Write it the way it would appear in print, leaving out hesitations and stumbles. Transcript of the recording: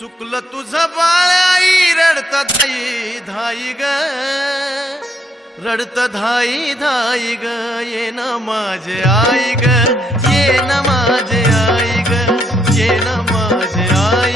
चुकलं तुझं बाळ आई रडत धाई धाई ग, रडत धाई धाई ग, ये न माझे आई ग, ये न माझे आई ग, ये न माझे आई